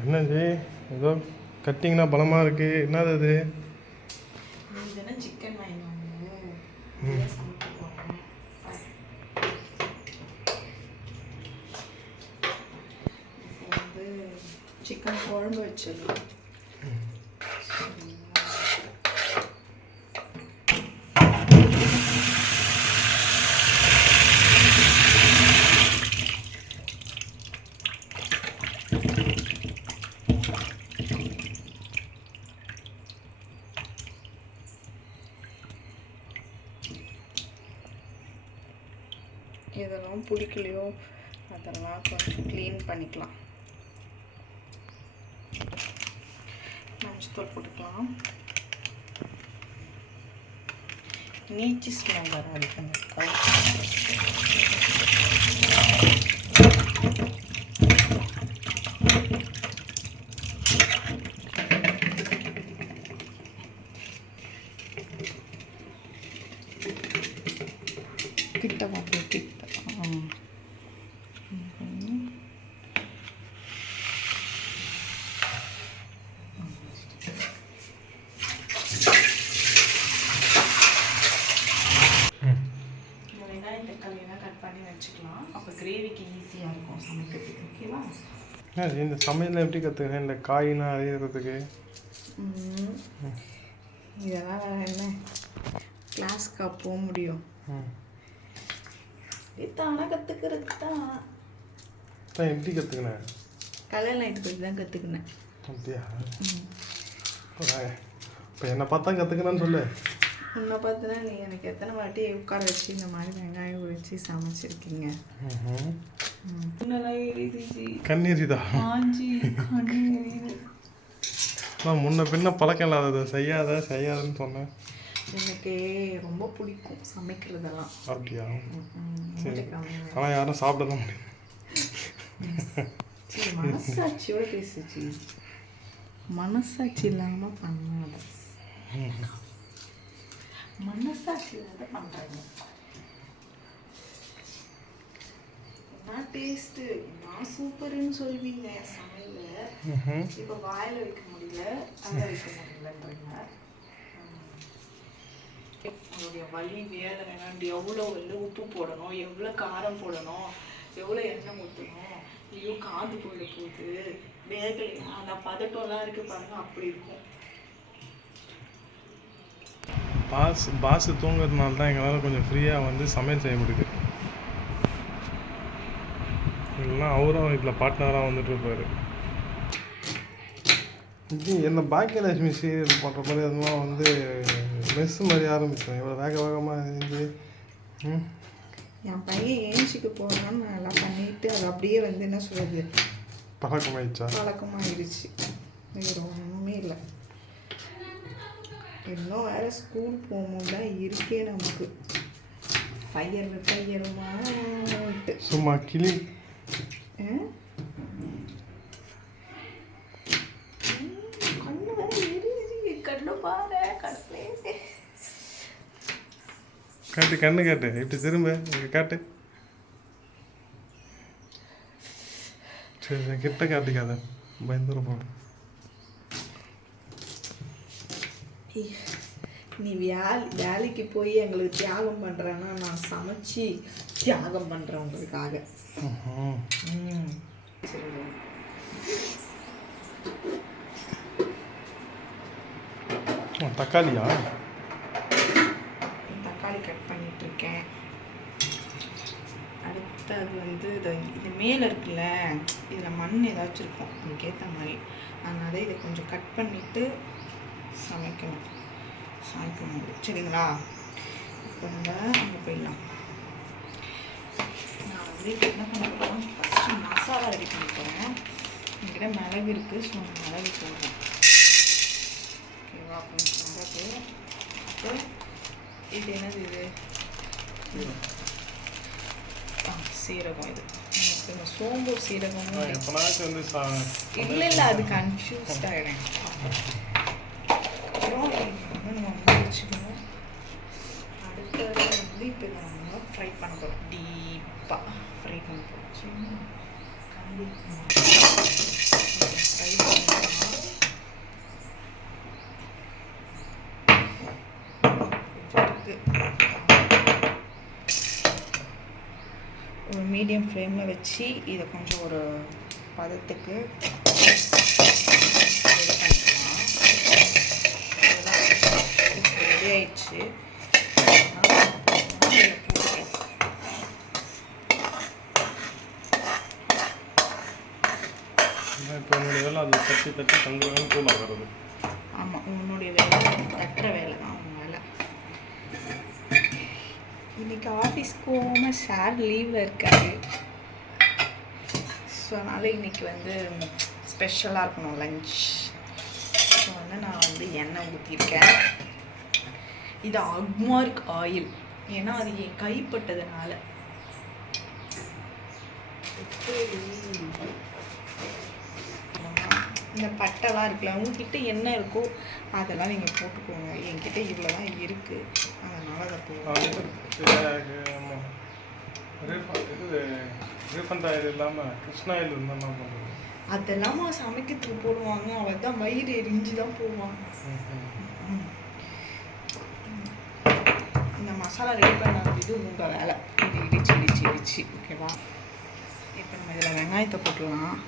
என்னது ஏதோ கட்டிங்கன்னா பலமாக இருக்குது, என்னது அது? இதெல்லாம் சிக்கன் வாங்கினாங்க, சமைக்க போகிறேன். இப்போ வந்து சிக்கன் குழம்பு வச்சிடலாம். எதெல்லாம் பிடிக்கலையோ அதெல்லாம் கொஞ்சம் க்ளீன் பண்ணிக்கலாம். மஞ்சத்தூள் போட்டுக்கலாம். நீச்சி ஸ்மெல் வராது. கிட்ட வாங்க, கிட்ட. வெங்காயம் தக்காளியெல்லாம் கட் பண்ணி வச்சுக்கலாம். அப்போ கிரேவிக்கு ஈஸியாக இருக்கும் சமைக்கிறதுக்கு. ஓகேவா? இந்த சமையல் எப்படி கற்றுக்கிறேன்? இந்த காயினா அறியறதுக்கு இதெல்லாம் என்ன கிளாஸ்க்கா போக முடியும்? தானே கற்றுக்கிறது தான். எப்படி கற்றுக்கினேன்? கல்யாணம் ஆகிட்டு போய் தான் கற்றுக்கினேன். அப்படியா? இப்போ என்னை பார்த்தா கற்றுக்கினேன்னு சொல்லு. உன்னை பார்த்துனா நீ எனக்கு எத்தனை வாட்டி உட்கார வச்சு இந்த மாதிரி வெங்காயம் உரிச்சு சமைச்சிருக்கீங்க. கண்ணீரிதா நான் முன்ன பின்ன பழக்கம் இல்லாதது செய்யாதுன்னு சொன்னேன். எனக்கு ரொம்ப பிடிக்கும் சமைக்கிறதெல்லாம். அப்படியா? சரி. ஆனால் யாரும் சாப்பிட தான் முடியும். மனசாட்சியோட பேசுச்சு. மனசாட்சி இல்லாமல் பண்ணாத. மனசாட்சி இல்லாத பண்ணுறாங்க. என்ன டேஸ்ட்டு, நான் சூப்பர்னு சொல்வீங்க சமையல். இப்போ வாயில் வைக்க முடியல, தலை வைக்க முடியலன்றீங்க. உங்களுடைய வலி வேதனை எவ்வளோ வந்து உப்பு போடணும், எவ்வளோ காரம் போடணும், எவ்வளோ எண்ணெய் ஊற்றணும், ஐயோ காது போயிட போகுது, வேகலையா, அந்த பதட்டம்லாம் இருக்குது பாருங்க, அப்படி இருக்கும். பாஸ் தூங்குறதுனால தான் எங்களால் கொஞ்சம் ஃப்ரீயாக வந்து சமையல் செய்ய முடியுது. இல்லைன்னா அவரும் இதில் பார்ட்னராக வந்துட்டு இருப்பார். இது என்ன பாக்கியலட்சுமி சீரியல் பண்ணுற மாதிரி அதெல்லாம் வந்து மெஸ்ஸு மாதிரி ஆரம்பித்தோம். இவ்வளோ வேகமாக இருந்து என் பையன் ஏஞ்சிக்கு போகிறான்னு நான் எல்லாம் பண்ணிவிட்டு அது அப்படியே வந்து என்ன சொல்கிறது பழக்கமாகிடுச்சு. வேறு ஒன்றுமே இல்லை. இன்னும் வேறு ஸ்கூல் போகும்போது தான் இருக்கே நமக்கு. பையருமாட்டு சும்மா கிளி கண்ணு வேறு எரியுது. கண்ணு பாரு, கடவுளே. காட்டு, கண்ணு காட்டு, இப்படி திரும்ப இங்கே காட்டு. சரி கிட்ட காட்டிக்காத, பயந்துருப்போம். நீ வேலைக்கு போய் எங்களுக்கு தியாகம் பண்ணுறேன்னா நான் சமைச்சு தியாகம் பண்ணுறேன் உங்களுக்காக. தக்காளியா? தக்காளி கட் பண்ணிட்டு இருக்கேன். அடுத்தது வந்து இது மேலே இருக்குல்ல, இதில் மண் ஏதாச்சும் இருக்கும் அதுக்கேற்ற மாதிரி. அதனால் இதை கொஞ்சம் கட் பண்ணிவிட்டு சமைக்கணும். சரிங்களா? இப்போ நம்ம அங்கே போயிடலாம். நான் வந்து என்ன பண்ண போகிறேன், ஃபஸ்ட்டு மசாலா ரெடி பண்ண போகிறேன். என்கிட்ட மிளகு இருக்குது, ஸோ மிளகு போடுறேன். ஓகேவா? கொஞ்சம் மிளகு. அப்புறம் இது என்னது, இது சீரகம். இது எனக்கு சோம்பு சீரகமும் இல்லை, அது கன்ஃபியூஸ்ட் ஆகிடும். அப்புறம் நம்ம வந்து வச்சுக்கணும். அடுத்தது வந்து இப்போ நம்ம ஃப்ரை பண்ண போகிறோம். டீப்பாக ஃப்ரை பண்ண போகிறோம். ஃப்ரை மீடியம் ஃப்ளேமில் வச்சு இதை கொஞ்சம் ஒரு பதத்துக்கு ரெடி பண்ணிக்கலாம். ரெடி ஆயிடுச்சு. இப்போ உன்னுடைய வேலை அது தட்டி தட்டி தங்குறதுன்னு தூள் ஆகிறது. ஆமாம், உன்னுடைய வேலை தட்டுற வேலை தான் உன் வேலை. இன்னைக்கு ஆஃபீஸ்க்கு போகாமல் சார் லீவில் இருக்காரு. ஸோ அதனால் இன்றைக்கி வந்து ஸ்பெஷலாக இருக்கணும் லஞ்ச். ஸோ வந்து நான் வந்து எண்ணெய் ஊற்றிருக்கேன். இது அக்மார்க் ஆயில், ஏன்னா அது என் கைப்பட்டதுனால. இந்த பட்டைலாம் இருக்குல்ல, உங்ககிட்ட என்ன இருக்கோ அதெல்லாம் நீங்கள் போட்டுக்கோங்க. என்கிட்ட இவ்வளோ தான் இருக்குது, அதனால் அதை ரீஃபண்ட் ஆயில் இல்லாமல் கிருஷ்ணா ஆயில் இருந்தால் என்ன பண்ணுறது? அதெல்லாம் சமைக்கிறதுக்கு போடுவாங்க. அவள் தான் வயிறு எரிஞ்சு தான் போவாங்க. இந்த மசாலா ரெடி பண்ண இது உங்கள் வேலை. இது இடிச்சு ஓகேவா? இப்போ நம்ம இதில் வெங்காயத்தை போட்டுடலாம்.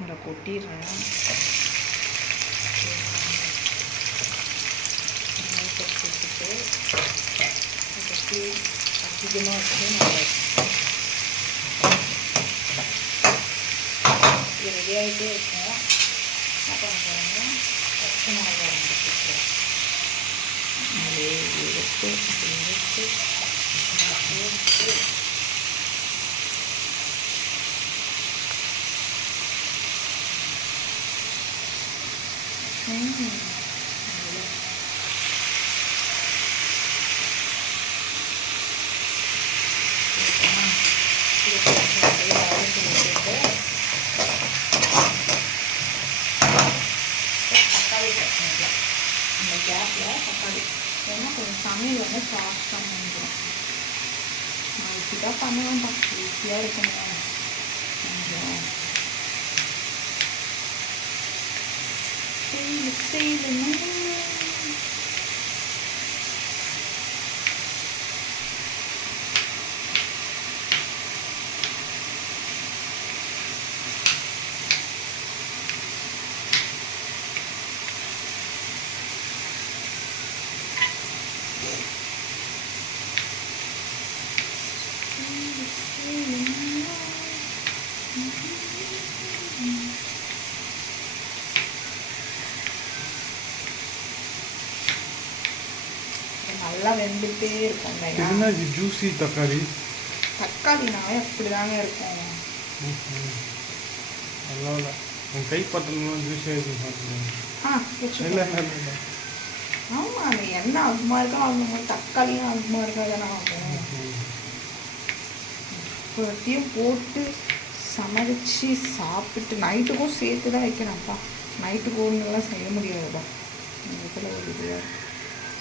இதில் கொட்டிடுறேன். வெங்காயத்தை போட்டுட்டு கொட்டி அதிகமாக வச்சு நம்ம இது ரெடி ஆகிட்டே இருக்கும். என்ன பண்ண போகிறோம்னா பச்சை மிளகா ஆரம்பிச்சிருக்கோம். அது எடுத்து தக்காளி கட்டிக்கலாம். இந்த கேப்பில் தக்காளி ஏன்னா கொஞ்சம் சமையல் வந்து ஃபாஸ்ட்டாக பண்ணிடுவோம். நான் இப்படி தான் பண்ணுவேன்ப்பா, ஈஸியாக இருக்கணும். கொஞ்சம் செய்யணும். நல்லா வெந்துட்டே இருக்கும். என்ன ஜூஸி தக்காளி? தக்காளினாவே அப்படி தாங்க இருக்கும். நல்லா இல்லை, உன் கைப்பட்டலாம் ஜூஸியாக இருக்கும். இல்லை ஆமாம், அது எண்ணெய் ஆகுமா இருக்கா ஆகும்போது தக்காளியும் ஆகுமா இருக்கா தானே ஆகும். இப்போத்தையும் போட்டு சமைச்சு சாப்பிட்டு நைட்டுக்கும் சேர்த்து தான் வைக்கிறேன்ப்பா. நைட்டுக்கு ஒன்றுலாம் செய்ய முடியாதுப்பா. இந்த இடத்துல ஒரு இது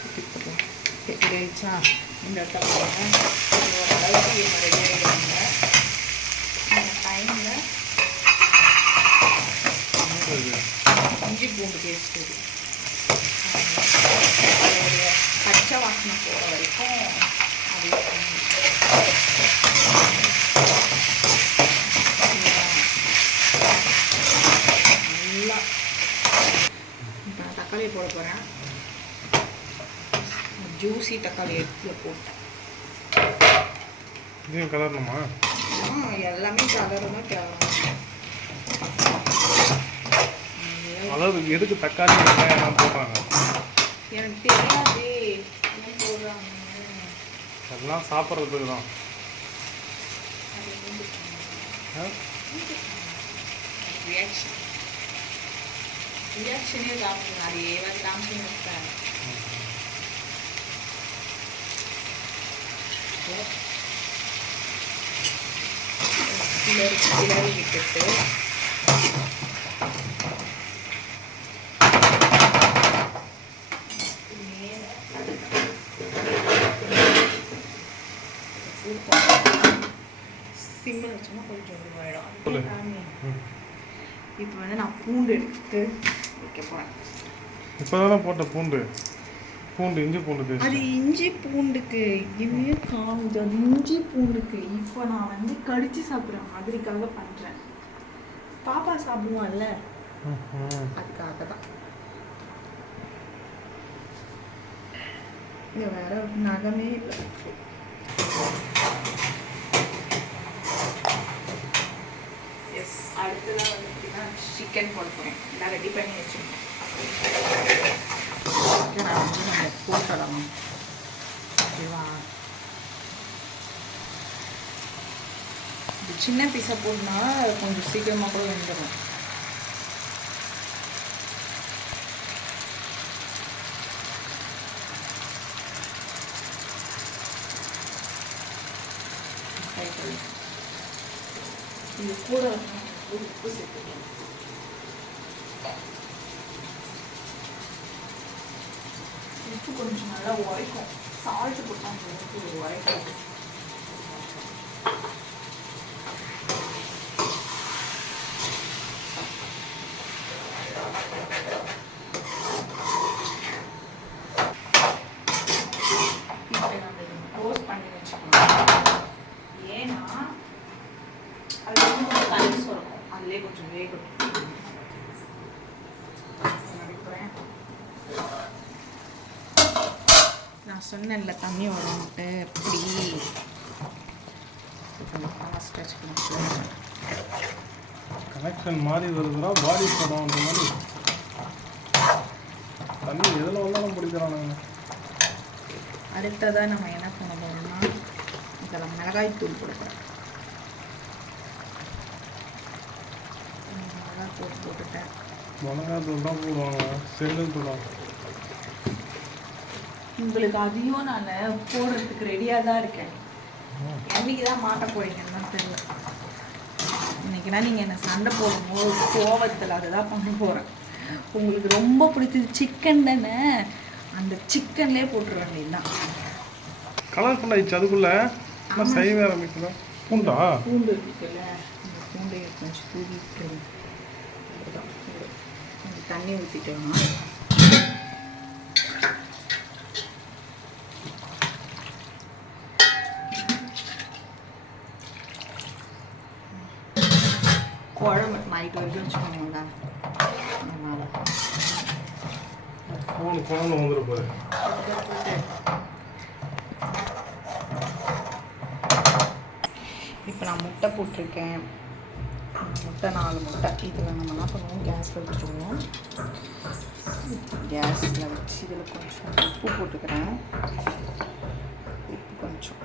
சுற்றி போடலாம். ரெடி ஆயிடுச்சா? இந்த இடத்துல ஓரளவுக்கு என்ன ரெடி ஆகிடுவாங்க. அந்த டைமில் இஞ்சி பூண்டு பேஸ்ட் அதோடைய பச்சை வாசனை போகிற வரைக்கும் அது நல்லா. இப்போ நான் தக்காளி போட போகிறேன். ஜூஸி தக்காளி எடுத்து போட்டேன். இதையும் கலரணுமா? எல்லாமே கலரணும். அதாவது எதுக்கு தக்காளி வெங்காயம் போடுறாங்க எனக்கு தெரியாது ஏன் போடுறாங்க. எல்லாம் சாப்பிட்றதுக்கு தான். ரியாக்ஷனே காமிக்கணும். அதே வந்து காமிக்கணும் இருப்பேன். கிளறி விட்டுட்டு சிம்மில் வச்சோம்னா கொஞ்சம் இதுவாகிடும். இப்போ வந்து நான் பூண்டு எடுத்து வைக்க போகிறேன். இப்போ தானே போட்ட பூண்டு. இஞ்சி பூண்டு அது பேஸ்ட். இஞ்சி பூண்டுக்கு இனிமே காமிச்சு அது இஞ்சி பூண்டுக்கு. இப்போ நான் வந்து கடிச்சு சாப்பிட்ற மாதிரிக்காக பண்ணுறேன். பாப்பா சாப்பிடுவான்ல, அதுக்காக தான். இங்கே வேற நகமே இல்லை. எஸ், அடுத்ததான் வந்து பார்த்தீங்கன்னா சிக்கன் போட போகிறேன். எல்லாம் ரெடி பண்ணி வச்சுருக்கேன். நான் வந்து நம்ம போட்டுடலாம். ஓகேவா? இது சின்ன பீஸாக போட்டுனா கொஞ்சம் சீக்கிரமாக கூட வெந்துடும். இது கூட உப்பு சேர்த்துக்கலாம். உப்பு கொஞ்சம் நல்லா உரைக்கும். சால்ட்டு போட்டால் உங்களுக்கு உரைக்கும். இப்போ நம்ம க்ளோஸ் பண்ணி வச்சுக்கலாம். ஏன்னா அது வந்து கொஞ்சம் தண்ணி சுரக்கும். அதுலேயே கொஞ்சம் வேகட்டும். நான் சொன்னேன்ல தண்ணி வரும்ட்டு. எப்படி கனெக்ஷன் மாதிரி வருதுன்னா பாடி படம்ன்ற மாதிரி தண்ணி எதில் வந்தாலும் பிடிக்கிறானுங்க. அடுத்ததாக நம்ம என்ன பண்ண போகிறோம்னா இதில் மிளகாய் தூள் போடுறேன். மிளகாய் தூள் போட்டுட்டேன். மிளகாய் தூள் தான் போடுவாங்க, செல்லு தூள். உங்களுக்கு அதையும் நான் போடுறதுக்கு ரெடியாக தான் இருக்கேன். என்னைக்கு தான் மாட்ட போறீங்கன்னு தான் தெரியல. இன்னைக்குனா நீங்கள் என்ன சண்டை போடும்போது கோவத்தில் அதை தான் பண்ண போகிறேன். உங்களுக்கு ரொம்ப பிடிச்சது சிக்கன் தானே, அந்த சிக்கன்லேயே போட்டுற வேண்டியதுதான். கலர்ஃபுல் ஆயிடுச்சு. அதுக்குள்ளே செய்ய ஆரம்பிக்கலாம். பூண்டா? பூண்டு இருக்குல்ல, இந்த பூண்டை கொஞ்சம் தூவிட்டு தண்ணி ஊற்றிட்டோம்னா குழம்பு நைட்டு வரைக்கும் வச்சுக்கோங்களா. அதனால் குழம்பு வந்துட போகுது. இப்போ நான் முட்டை போட்டிருக்கேன். முட்டை 4 முட்டை. இதில் நம்ம என்ன பண்ணுவோம், கேஸில் வச்சுருவோம். கேஸில் வச்சு இதில் கொஞ்சம் உப்பு போட்டுக்கிறேன். உப்பு கொஞ்சம்.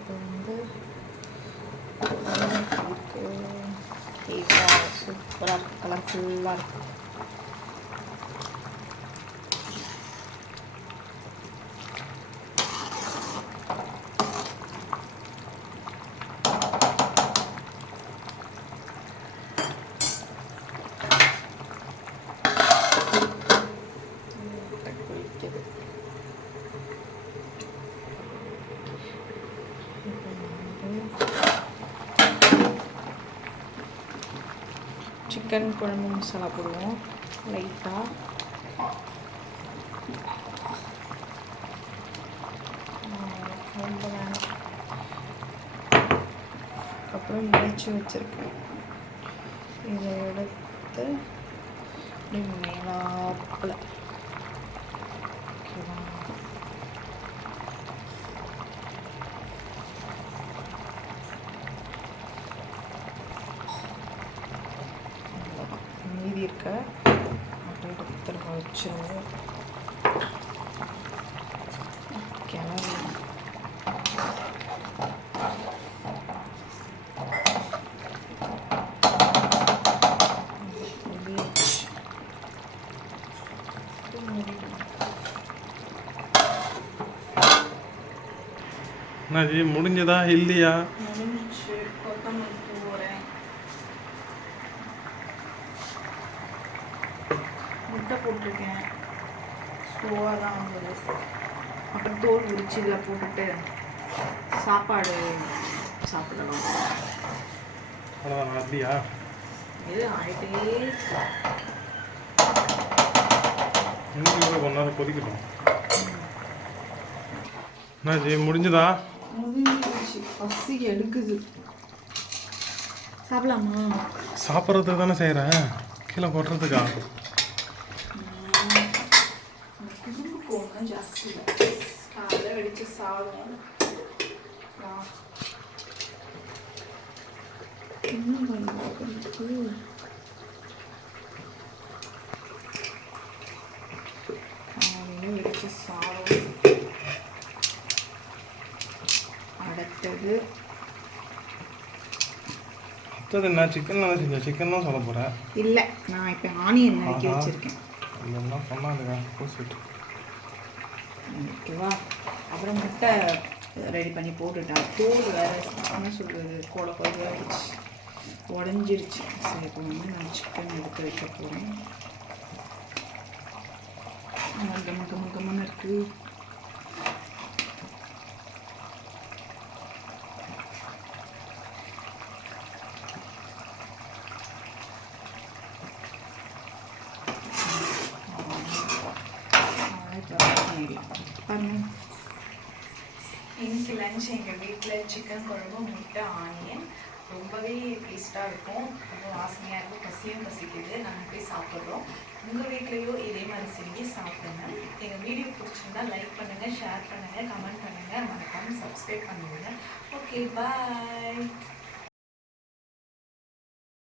இது வந்து சூப்பராக இருக்குது, கலர்ஃபுல்லாக இருக்குது. சிக்கன் குழம்பு மசாலா போடுவோம் லைட்டாக. ரொம்ப வேணும். அப்புறம் இறைச்சி வச்சுருக்கேன். இதை எடுத்து இப்படி மேலாப்பில் ஓகேவா. மீதி இருக்க அப்படியே எடுத்து வச்சுருவோம். கிளறி என்னாச்சு, முடிஞ்சதா இல்லையா? முடிஞ்சு. கொத்தமல்லி போகிறேன். முட்டை போட்டிருக்கேன். ஸ்லோவாக தான் வந்தது. அப்புறம் தோல் உரிச்சு இதில் போட்டுட்டு சாப்பாடு சாப்பிடலாம். அவ்வளோதான் அப்படியா? இது ஆயிட்டே இன்னும் கூட கொஞ்ச நேரம் கொதிக்கட்டும். என்னாச்சு, முடிஞ்சதா? முடிஞ்சிருச்சு. பசி எடுக்குது. சாப்பிடலாமா? சாப்பிட்றதுக்கு தானே செய்கிறேன், கீழே கொட்டுறதுக்கா? குடும்பம் ஒன்றும் ஜாஸ்தி இல்லை. காலையில் வெடிச்ச சாதம். என்ன பண்ணுறது? காலையில் வெடிச்ச சாதம். அடுத்தது என்ன சிக்கன் தான் செஞ்சேன், சிக்கன் தான் சொல்ல போகிறேன். இல்லை, நான் இப்போ ஆனியன் நறுக்கி வச்சுருக்கேன். இதெல்லாம் சொன்னாதுங்க பூசிட்டு. ஓகேவா? அப்புறம் முட்டை ரெடி பண்ணி போட்டுட்டேன். தோல் வேறு என்ன சொல்கிறது, குழப்பாயிடுச்சு, உடஞ்சிருச்சு. சரி, இப்போ வந்து நான் சிக்கன் எடுத்து வைக்க போகிறேன். கம்மன்னு இருக்குது. இன்னைக்கு லஞ்ச் எங்கள் வீட்டில் சிக்கன் குழம்பு, முட்டை, ஆனியன். ரொம்பவே டேஸ்ட்டாக இருக்கும், ரொம்ப வாசனையாக இருக்கும். பசியும் பசிக்குது, நாங்கள் போய் சாப்பிட்றோம். உங்கள் வீட்லேயோ இதே மாதிரி செஞ்சு சாப்பிடுங்க. எங்கள் வீடியோ பிடிச்சிருந்தா லைக் பண்ணுங்கள், ஷேர் பண்ணுங்கள், கமெண்ட் பண்ணுங்கள், மறக்காமல் சப்ஸ்கிரைப் பண்ணுங்கள். ஓகே, பாய்.